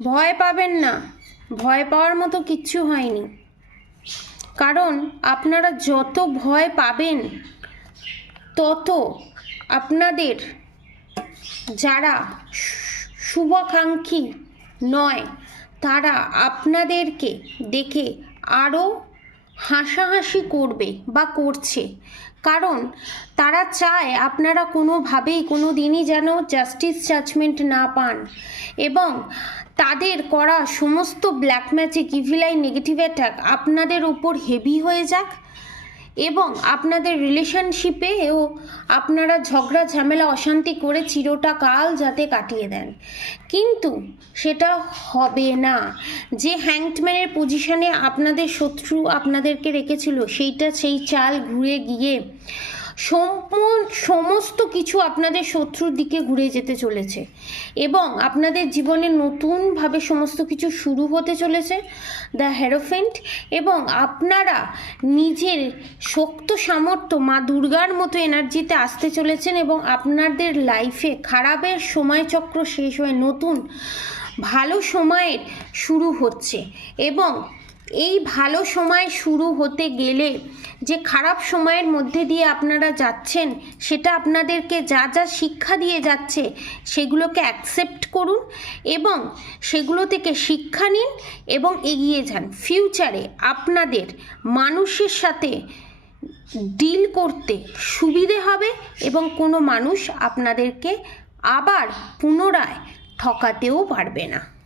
ভয় পাবেন না, ভয় পাওয়ার মতো কিচ্ছু হয়নি। কারণ আপনারা যত ভয় পাবেন তত আপনাদের যারা শুভাকাঙ্ক্ষী নয় তারা আপনাদেরকে দেখে আরও হাসাহাসি করবে বা করছে। কারণ তারা চায় আপনারা কোনোভাবেই কোনো দিনই যেন জাস্টিস জাজমেন্ট না পান এবং তাদের করা সমস্ত black magic, evil I, negative attack আপনাদের উপর হেভি হয়ে যাক এবং আপনাদের রিলেশনশিপেও আপনারা ঝগড়া ঝামেলা অশান্তি করে চিরটা কাল যাতে কাটিয়ে দেন। কিন্তু সেটা হবে না। যে হ্যাংডম্যানের পজিশনে আপনাদের শত্রু আপনাদেরকে রেখেছিল সেই চাল ঘুরে গিয়ে সমস্ত কিছু আপনাদের শত্রুর দিকে ঘুরে যেতে চলেছে এবং আপনাদের জীবনে নতুনভাবে সমস্ত কিছু শুরু হতে চলেছে। দ্য হেরোফেন্ট। এবং আপনারা নিজের শক্ত সামর্থ্য মা দুর্গার মতো এনার্জিতে আসতে চলেছেন এবং আপনাদের লাইফে খারাপের সময়চক্র শেষ হয়ে নতুন ভালো সময়ের শুরু হচ্ছে এবং এই ভালো সময় শুরু হতে গেলে যে খারাপ সময়ের মধ্যে দিয়ে আপনারা যাচ্ছেন সেটা আপনাদেরকে যা যা শিক্ষা দিয়ে যাচ্ছে সেগুলোকে অ্যাকসেপ্ট করুন এবং সেগুলো থেকে শিক্ষা নিন এবং এগিয়ে যান। ফিউচারে আপনাদের মানুষের সাথে ডিল করতে সুবিধে হবে এবং কোনো মানুষ আপনাদেরকে আবার পুনরায় ঠকাতেও পারবে না।